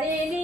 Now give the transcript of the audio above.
Areli.